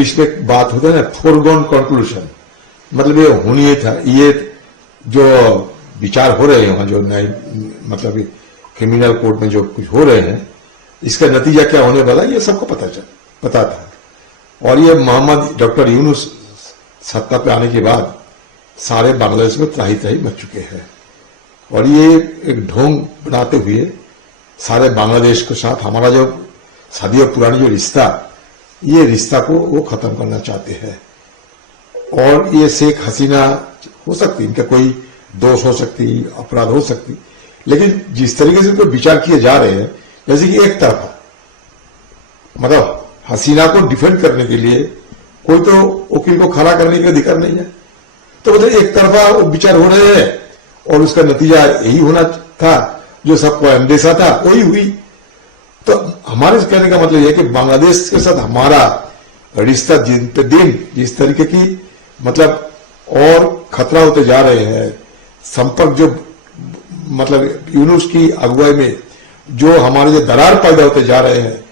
English में बात होता है ना, फोरगॉन कंक्लूजन, मतलब ये होनी ही था। ये जो विचार हो रहे हैं वहां, जो नए मतलब क्रिमिनल कोर्ट में जो कुछ हो रहे हैं, इसका नतीजा क्या होने वाला ये सबको पता था। और ये मोहम्मद डॉक्टर यूनुस सत्ता पे आने के बाद सारे बांग्लादेश में त्राही त्राही मच चुके हैं, और ये एक ढोंग बनाते हुए सारे बांग्लादेश के साथ हमारा जो सदियों पुरानी जो रिश्ता, ये रिश्ता को वो खत्म करना चाहते हैं। और ये शेख हसीना हो सकती, इनका कोई दोष हो सकती, अपराध हो सकती, लेकिन जिस तरीके से उनको विचार किए जा रहे हैं, जैसे कि एक तरफा, मतलब हसीना को डिफेंड करने के लिए कोई तो वकील को खड़ा करने का अधिकार नहीं है, तो मतलब एक तरफा वो विचार हो रहे हैं, और उसका नतीजा यही होना था जो सबको अंदेशा था, वही हुई। तो हमारे कहने का मतलब यह कि बांग्लादेश के साथ हमारा रिश्ता दिन पे दिन जिस तरीके की मतलब और खतरा होते जा रहे हैं, संपर्क जो मतलब यूनुस की अगुवाई में जो हमारे जो दरार पैदा होते जा रहे हैं,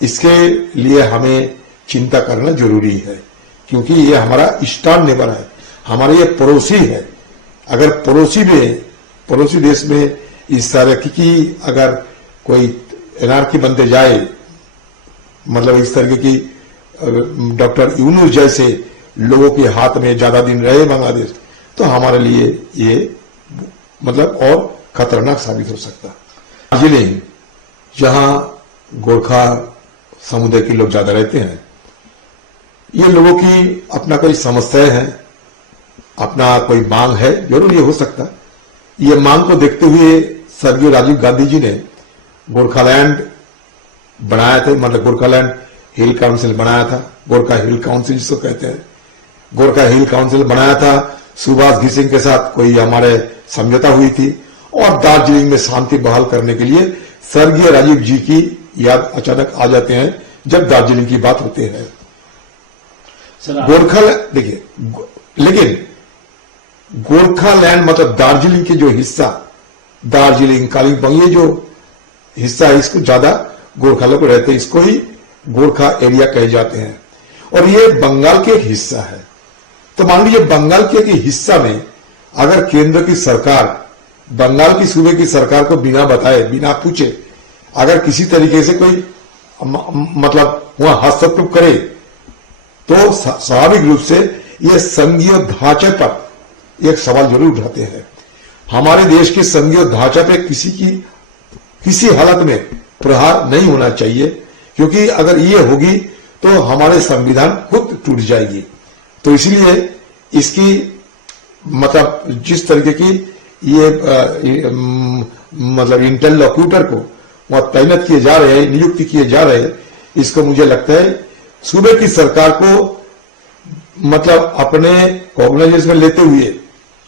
इसके लिए हमें चिंता करना जरूरी है, क्योंकि ये हमारा ईस्टर्न नेबर है, हमारे ये पड़ोसी है। अगर पड़ोसी देश में इस तरह की अगर कोई एनार्की बनते जाए, मतलब इस तरीके की डॉक्टर यूनुस जैसे लोगों के हाथ में ज्यादा दिन रहे बांग्लादेश, तो हमारे लिए ये मतलब और खतरनाक साबित हो सकता। दार्जिलिंग, जहां गोरखा समुदाय के लोग ज्यादा रहते हैं, ये लोगों की अपना कोई समस्या है, अपना कोई मांग है, जरूर ये हो सकता। ये मांग को देखते हुए स्वर्गीय राजीव गांधी जी ने गोरखालैंड बनाया था, मतलब गोरखालैंड हिल काउंसिल बनाया था, गोरखा हिल काउंसिल जिसको कहते हैं, गोरखा हिल काउंसिल बनाया था। सुभाष घी सिंह के साथ कोई हमारे समझौता हुई थी, और दार्जिलिंग में शांति बहाल करने के लिए स्वर्गीय राजीव जी की याद अचानक आ जाते हैं जब दार्जिलिंग की बात होती है। देखिए, लेकिन गोरखालैंड मतलब दार्जिलिंग की जो हिस्सा, दार्जिलिंग कालिम्पोंग ये जो हिस्सा है, इसको ज्यादा गोरखा लोग रहते हैं, इसको ही गोरखा एरिया कहे जाते हैं, और ये बंगाल के एक हिस्सा है। तो मान लीजिए बंगाल के एक हिस्सा में अगर केंद्र की सरकार बंगाल की सूबे की सरकार को बिना बताए, बिना पूछे अगर किसी तरीके से कोई मतलब वहां हस्तक्षेप करे, तो स्वाभाविक रूप से ये संघीय ढांचे पर एक सवाल जरूर उठाते हैं। हमारे देश के संघीय ढांचे पे किसी हालत में प्रहार नहीं होना चाहिए, क्योंकि अगर ये होगी तो हमारे संविधान खुद टूट जाएगी। तो इसलिए इसकी मतलब जिस तरीके की ये मतलब इंटरलॉक्यूटर को वहां तैनात किए जा रहे हैं, नियुक्ति किए जा रहे हैं, इसको मुझे लगता है सूबे की सरकार को मतलब अपने कॉग्निजेंस में लेते हुए,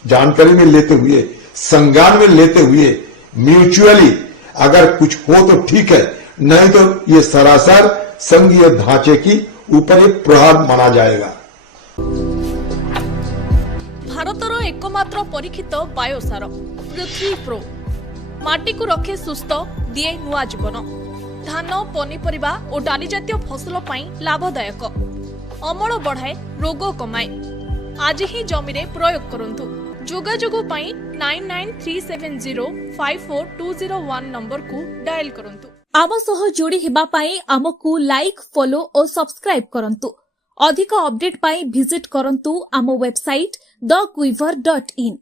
जानकारी में लेते हुए, संज्ञान में लेते हुए, म्यूचुअली अगर कुछ हो तो ठीक है, नहीं तो ये सरासर संघीय ढांचे की ऊपर एक प्रहार माना जाएगा। भारतर एकमात्र परीक्षित बायोसार पृथ्वी प्रो माटी को रखे सुस्थ, दिए नुआ जीवन। धान, पनीपरिबा और डाली जातीय फसल लाभदायक, अमल बढ़ाए, रोग कमाए। आज ही जमी प्रयोग करंतु। जोगाजोग 9937054201 नंबर को डायल करंतु। आम सह जोड़ी हेबा पाई आमको लाइक, फॉलो और सब्सक्राइब करंतु। अधिक अपडेट पाई विजिट करंतु आम वेबसाइट thequiver.in।